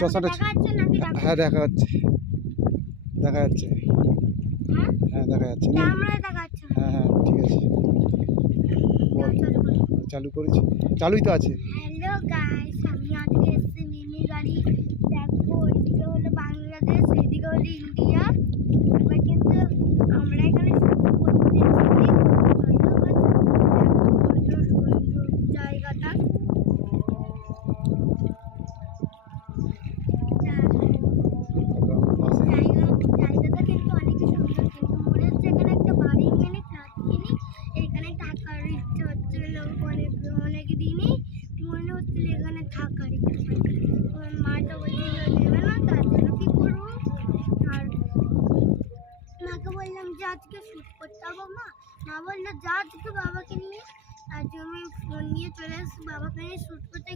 চশমাটা হ্যাঁ দেখা যাচ্ছে, দেখা যাচ্ছে, হ্যাঁ দেখা যাচ্ছে। হ্যাঁ হ্যাঁ ঠিক আছে, বল। চালু করেছি, চালুই তো আছে। হ্যালো গাইস, আমি আজকে এসেছি মিনি গাড়ি। দেখো এদিকে হলো বাংলাদেশ, এদিকে হলো ইন্ডিয়া। এবার কিন্তু আমরা এখানে করতে এসেছি। জায়গাটা জায়গাটা কিন্তু অনেক সুন্দর, কিন্তু মনে হচ্ছে এখানে একটা বাড়ি কিনে ফ্ল্যাট কিনি, এখানে থাকার ইচ্ছে হচ্ছিল অনেক দিনই। মনে হচ্ছিল এখানে থাকার ইচ্ছে। মাটা বলছিল দেবে না, তার জন্য কি করবো। আর মাকে বললাম যে আজকে শ্যুট করতে যাবো মা, মা বললো যা আজকে বাবাকে নিয়ে। তার জন্য আমি ফোন নিয়ে চলে এসেছি বাবাকে নিয়ে শ্যুট করতে।